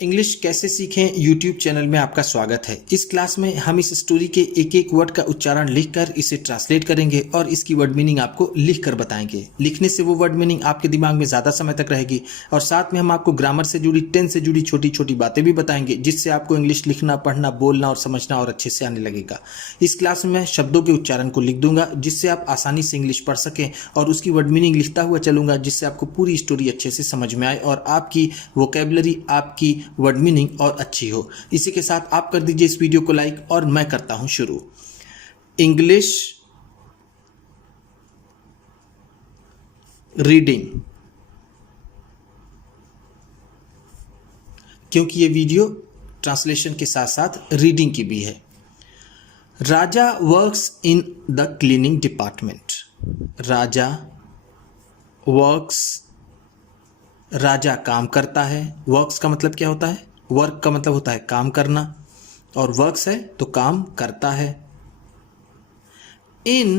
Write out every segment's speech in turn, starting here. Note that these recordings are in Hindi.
इंग्लिश कैसे सीखें यूट्यूब चैनल में आपका स्वागत है। इस क्लास में हम इस स्टोरी के एक एक वर्ड का उच्चारण लिखकर इसे ट्रांसलेट करेंगे और इसकी वर्ड मीनिंग आपको लिखकर बताएंगे। लिखने से वो वर्ड मीनिंग आपके दिमाग में ज़्यादा समय तक रहेगी और साथ में हम आपको ग्रामर से जुड़ी टेंस से जुड़ी छोटी छोटी बातें भी बताएंगे, जिससे आपको इंग्लिश लिखना, पढ़ना, बोलना और समझना और अच्छे से आने लगेगा। इस क्लास में मैं शब्दों के उच्चारण को लिख दूंगा जिससे आप आसानी से इंग्लिश पढ़ सकें और उसकी वर्ड मीनिंग लिखता हुआ चलूंगा, जिससे आपको पूरी स्टोरी अच्छे से समझ में आए और आपकी वोकेबलरी, आपकी वर्ड मीनिंग और अच्छी हो। इसी के साथ आप कर दीजिए इस वीडियो को लाइक और मैं करता हूं शुरू। इंग्लिश रीडिंग, क्योंकि ये वीडियो ट्रांसलेशन के साथ साथ रीडिंग की भी है। Raja works in the cleaning department. Raja works, Raja काम करता है। वर्क्स का मतलब क्या होता है? वर्क का मतलब होता है काम करना और वर्क्स है तो काम करता है। इन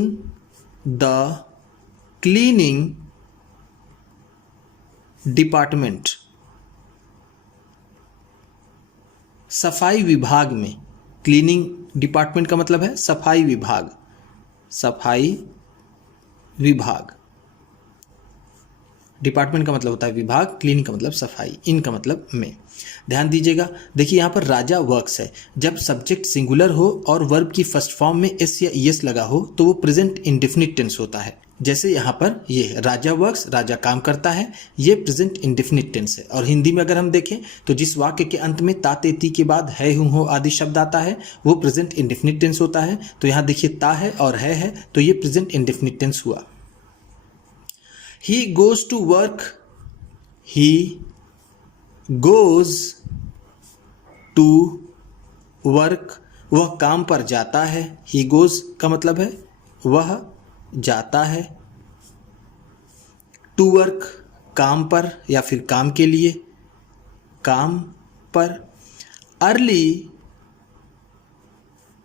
द क्लीनिंग डिपार्टमेंट, सफाई विभाग में। क्लीनिंग डिपार्टमेंट का मतलब है सफाई विभाग। सफाई विभाग, डिपार्टमेंट का मतलब होता है विभाग, क्लीनिंग का मतलब सफाई, इन का मतलब में। ध्यान दीजिएगा, देखिए यहाँ पर राजा वर्क्स है। जब सब्जेक्ट सिंगुलर हो और वर्ब की फर्स्ट फॉर्म में एस या ईएस लगा हो तो वो प्रेजेंट इंडेफिनिट टेंस होता है। जैसे यहाँ पर ये राजा वर्क्स, राजा काम करता है, ये प्रेजेंट इंडेफिनिट टेंस है। और हिंदी में अगर हम देखें तो जिस वाक्य के अंत में ता ते ती के बाद है, हूं, हो आदि शब्द आता है वो प्रेजेंट इंडेफिनिट टेंस होता है। तो यहाँ देखिए ता है और है तो ये प्रेजेंट इंडेफिनिट टेंस हुआ। He goes to work. He goes to work. वह काम पर जाता है। He goes का मतलब है वह जाता है। To work काम पर या फिर काम के लिए, काम पर। Early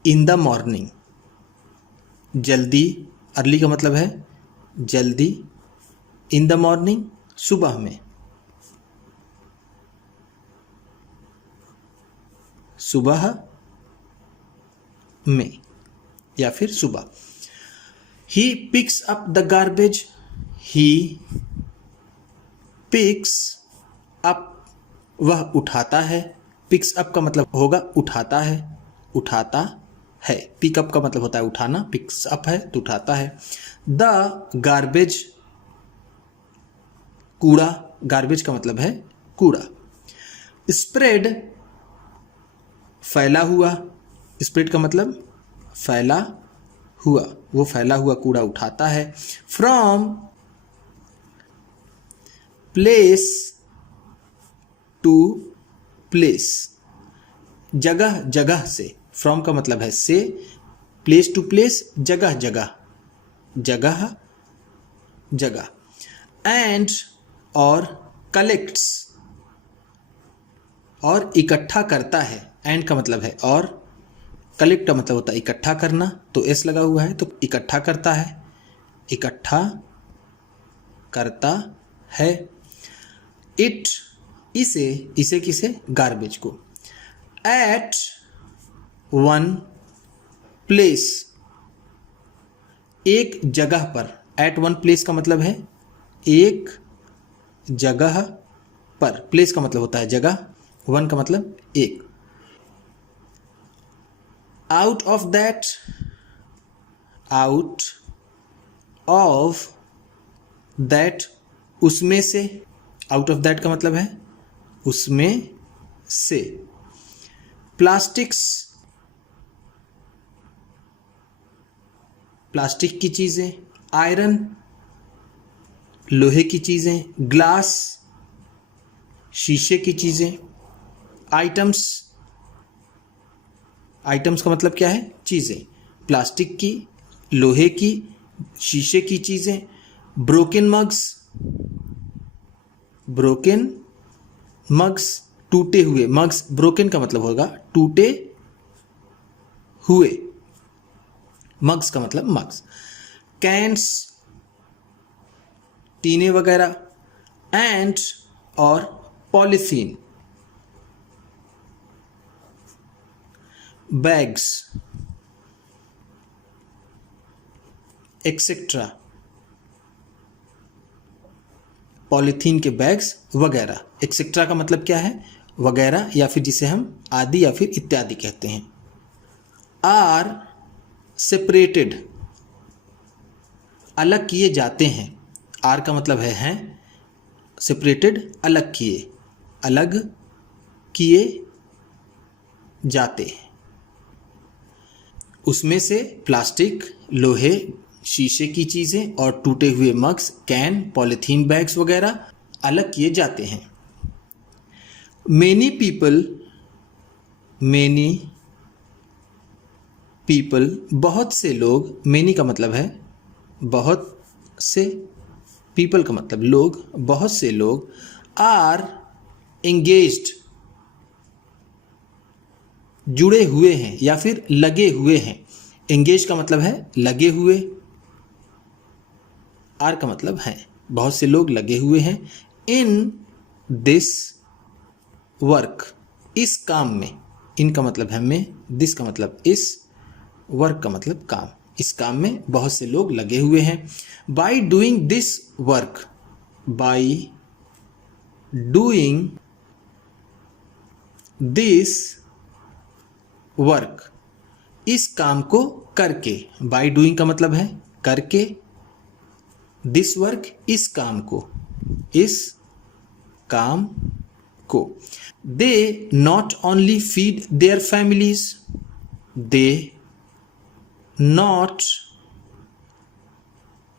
in the morning, जल्दी। अर्ली का मतलब है जल्दी। इन द मॉर्निंग सुबह में, सुबह में या फिर सुबह। He picks up the garbage. He picks up, वह उठाता है। पिक्स अप का मतलब होगा उठाता है, उठाता है। पिक अप का मतलब होता है उठाना, पिक्स अप है तो उठाता है। द गार्बेज, कूड़ा। गार्बेज का मतलब है कूड़ा। स्प्रेड, फैला हुआ। स्प्रेड का मतलब फैला हुआ, वो फैला हुआ कूड़ा उठाता है। फ्रॉम प्लेस टू प्लेस, जगह जगह से। फ्रॉम का मतलब है से, प्लेस टू प्लेस जगह जगह, जगह जगह। एंड और कलेक्ट्स, और इकट्ठा करता है। एंड का मतलब है और, कलेक्ट का मतलब होता है इकट्ठा करना, तो एस लगा हुआ है तो इकट्ठा करता है, इकट्ठा करता है। इट, इसे, इसे किसे? गार्बेज को। एट वन प्लेस, एक जगह पर। एट वन प्लेस का मतलब है एक जगह पर। प्लेस का मतलब होता है जगह, वन का मतलब एक। Out of that, out of that, उसमें से। आउट ऑफ दैट का मतलब है उसमें से। प्लास्टिक्स, प्लास्टिक की चीजें। आयरन, लोहे की चीजें। ग्लास, शीशे की चीजें। आइटम्स, आइटम्स का मतलब क्या है? चीजें। प्लास्टिक की, लोहे की, शीशे की चीजें। ब्रोकन मग्स, ब्रोकन मग्स, टूटे हुए। मग्स, ब्रोकन का मतलब होगा टूटे हुए, मग्स का मतलब मग्स। कैंस, टीने वगैरह। एंड और पॉलीथीन, बैग्स, एक्सेट्रा, पॉलीथीन के बैग्स वगैरह। एक्सेट्रा का मतलब क्या है? वगैरह, या फिर जिसे हम आदि या फिर इत्यादि कहते हैं। आर सेपरेटेड, अलग किए जाते हैं। आर का मतलब है हैं, सेपरेटेड अलग किए, अलग किए जाते हैं। उसमें से प्लास्टिक, लोहे, शीशे की चीज़ें और टूटे हुए मग्स, कैन, पॉलीथीन बैग्स वगैरह अलग किए जाते हैं। मेनी पीपल, बहुत से लोग। मेनी का मतलब है बहुत से, पीपल का मतलब लोग, बहुत से लोग। आर एंगेज्ड, जुड़े हुए हैं या फिर लगे हुए हैं। एंगेज का मतलब है लगे हुए, आर का मतलब है बहुत से लोग लगे हुए हैं। इन दिस वर्क, इस काम में। इन का मतलब है में, दिस का मतलब इस, वर्क का मतलब काम। इस काम में बहुत से लोग लगे हुए हैं। By doing this work, by doing this work, इस काम को करके। बाई डूइंग का मतलब है करके, दिस वर्क इस काम को, इस काम को। They not only feed their families, they not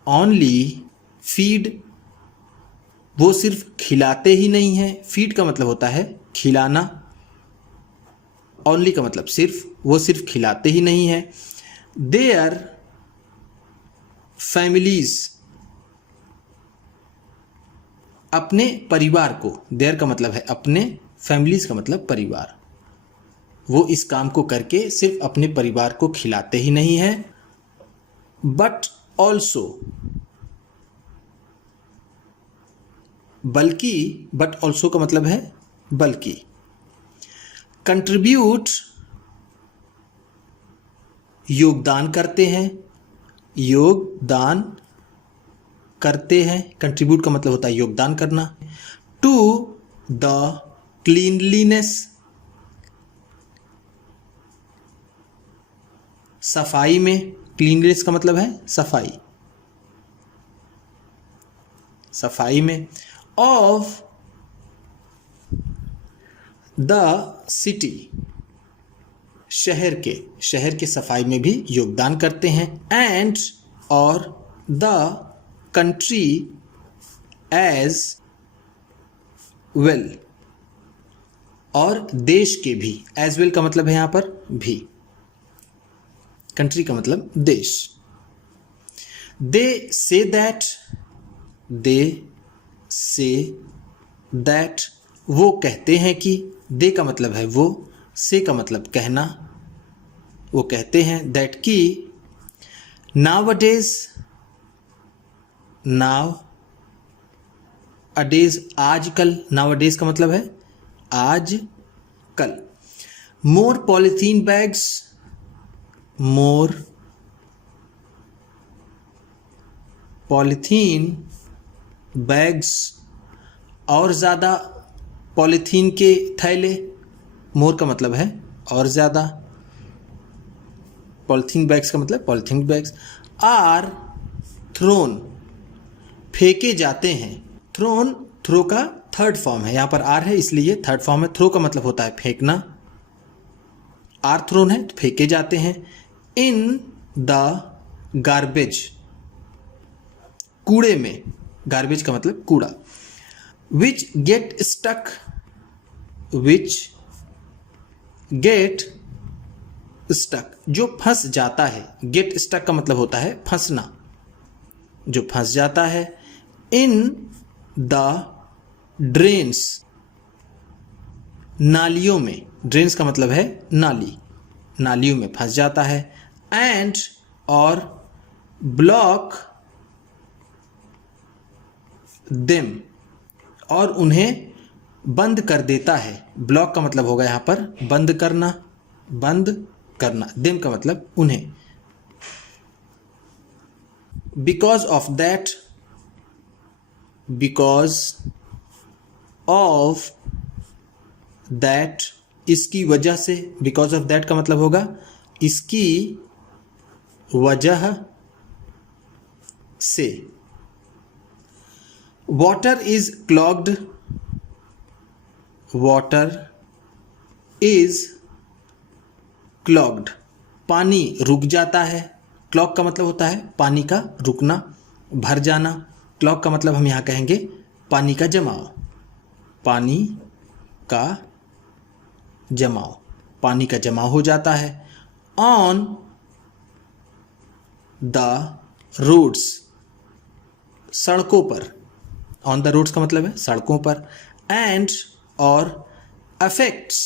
only feed, वो सिर्फ खिलाते ही नहीं हैं। फीड का मतलब होता है खिलाना, ओनली का मतलब सिर्फ, वो सिर्फ खिलाते ही नहीं हैं। देयर फैमिलीज, अपने परिवार को। देयर का मतलब है अपने, फैमिलीज का मतलब परिवार। वो इस काम को करके सिर्फ अपने परिवार को खिलाते ही नहीं हैं, बट ऑल्सो, बल्कि, बट ऑल्सो का मतलब है बल्कि। कंट्रीब्यूट, योगदान करते हैं, योगदान करते हैं। कंट्रीब्यूट का मतलब होता है योगदान करना। टू द क्लीनलीनेस, सफाई में। क्लीनलीनेस का मतलब है सफाई, सफाई में। ऑफ द सिटी, शहर के, शहर के सफाई में भी योगदान करते हैं। एंड, और द कंट्री एज वेल, और देश के भी। एज वेल का मतलब है यहाँ पर भी, कंट्री का मतलब देश। दे say that, they say that, वो कहते हैं कि। दे का मतलब है वो, से का मतलब कहना। वो कहते हैं दैट की। नाउअडेज, नाउ अडेज आजकल, नाउअडेज का मतलब है आज कल। मोर पॉलीथीन बैग्स, मोर पॉलीथीन बैग्स, और ज़्यादा पॉलीथीन के थैले। मोर का मतलब है और ज़्यादा, पॉलीथीन बैग्स का मतलब पॉलीथीन बैग्स। आर थ्रोन, फेंके जाते हैं। थ्रोन, थ्रो का थर्ड फॉर्म है, यहाँ पर आर है इसलिए थर्ड फॉर्म है। थ्रो का मतलब होता है फेंकना, आर थ्रोन है तो फेंके जाते हैं। इन द गार्बेज, कूड़े में। गार्बेज का मतलब कूड़ा। Which get stuck, which get stuck, जो फंस जाता है। गेट स्टक का मतलब होता है फंसना, जो फंस जाता है। इन द ड्रेन्स, नालियों में। ड्रेन्स का मतलब है नाली, नालियों में फंस जाता है। एंड, और ब्लॉक देम, और उन्हें बंद कर देता है। ब्लॉक का मतलब होगा यहाँ पर बंद करना, बंद करना, देम का मतलब उन्हें। Because of that, because of that, इसकी वजह से, बिकॉज ऑफ दैट का मतलब होगा इसकी वजह से। Water is clogged, water is clogged, पानी रुक जाता है। क्लॉग का मतलब होता है पानी का रुकना, भर जाना। क्लॉग का मतलब हम यहाँ कहेंगे पानी का जमाव, पानी का जमाव, पानी का जमाव हो जाता है। ऑन द रोड्स, सड़कों पर, ऑन द रोड्स का मतलब है सड़कों पर। एंड और अफेक्ट्स,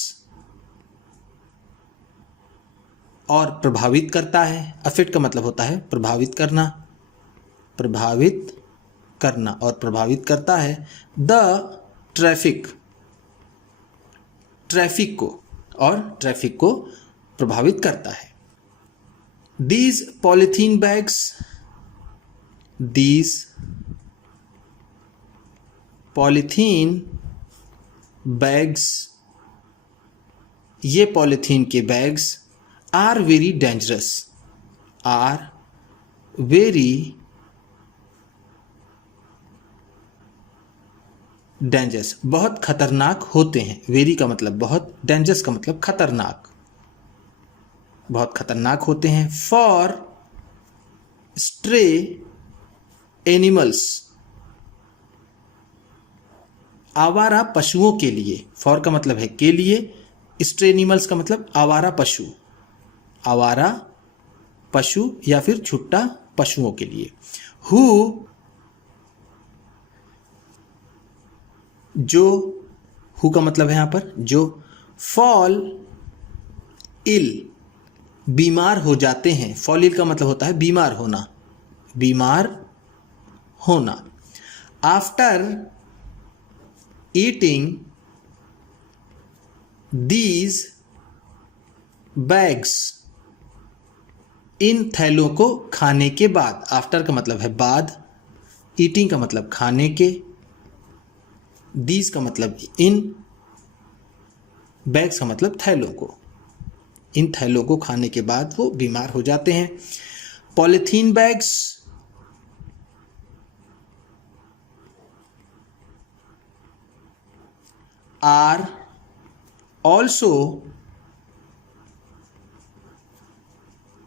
और प्रभावित करता है। अफेक्ट का मतलब होता है प्रभावित करना, प्रभावित करना, और प्रभावित करता है द ट्रैफिक, ट्रैफिक को, और ट्रैफिक को प्रभावित करता है। These polythene bags, these polythene bags, ये पॉलीथीन के bags are very dangerous, are very dangerous, बहुत खतरनाक होते हैं। वेरी का मतलब बहुत, डेंजरस का मतलब खतरनाक, बहुत खतरनाक होते हैं। फॉर स्ट्रे एनिमल्स, आवारा पशुओं के लिए। फॉर का मतलब है के लिए, स्ट्रे एनिमल्स का मतलब आवारा पशु, आवारा पशु या फिर छुट्टा पशुओं के लिए। हु, जो, हु का मतलब है यहां पर जो, फॉल इल, बीमार हो जाते हैं। फॉल इल का मतलब होता है बीमार होना, बीमार होना। आफ्टर ईटिंग दीज बैग्स, इन थैलों को खाने के बाद। आफ्टर का मतलब है बाद, ईटिंग का मतलब खाने के, दीज का मतलब इन, बैग्स का मतलब थैलों को। इन थैलों को खाने के बाद वो बीमार हो जाते हैं। Polythene bags are also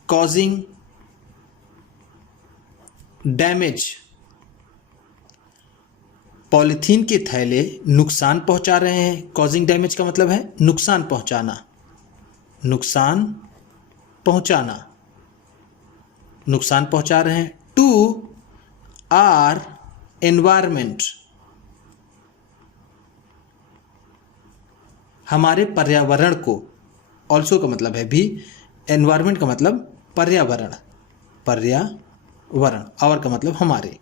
causing damage, polythene के थैले नुकसान पहुंचा रहे हैं। कॉजिंग डैमेज का मतलब है नुकसान पहुंचाना, नुकसान पहुंचाना, नुकसान पहुंचा रहे हैं। टू आर एनवायरमेंट, हमारे पर्यावरण को। ऑल्सो का मतलब है भी, एनवायरमेंट का मतलब पर्यावरण, पर्यावरण, और का मतलब हमारे।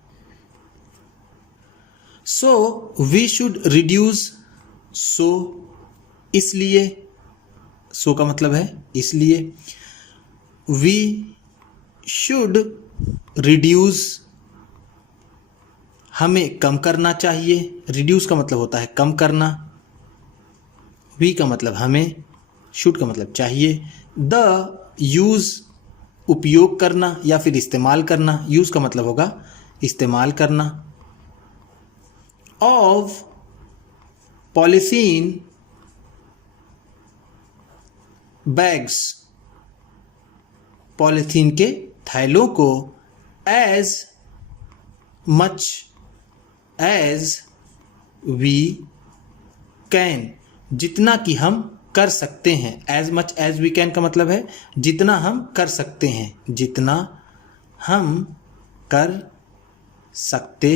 सो वी शुड रिड्यूस, सो इसलिए, सो का मतलब है इसलिए। वी शुड रिड्यूस, हमें कम करना चाहिए। रिड्यूस का मतलब होता है कम करना। वी का मतलब हमें, शुड का मतलब चाहिए। द यूज, उपयोग करना या फिर इस्तेमाल करना। यूज का मतलब होगा इस्तेमाल करना। ऑफ पॉलीथीन बैग्स, पॉलीथीन के थैलों को। As much as we can, जितना कि हम कर सकते हैं। As much as we can का मतलब है जितना हम कर सकते हैं, जितना हम कर सकते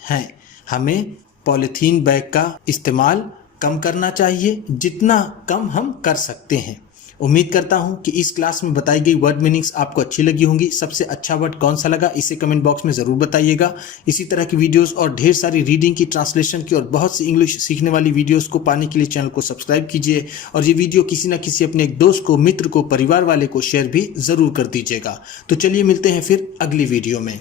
हैं। हमें पॉलीथीन बैग का इस्तेमाल कम करना चाहिए, जितना कम हम कर सकते हैं। उम्मीद करता हूं कि इस क्लास में बताई गई वर्ड मीनिंग्स आपको अच्छी लगी होंगी। सबसे अच्छा वर्ड कौन सा लगा इसे कमेंट बॉक्स में ज़रूर बताइएगा। इसी तरह की वीडियोस और ढेर सारी रीडिंग की, ट्रांसलेशन की और बहुत सी इंग्लिश सीखने वाली वीडियोस को पाने के लिए चैनल को सब्सक्राइब कीजिए और ये वीडियो किसी न किसी अपने एक दोस्त को, मित्र को, परिवार वाले को शेयर भी ज़रूर कर दीजिएगा। तो चलिए मिलते हैं फिर अगली वीडियो में।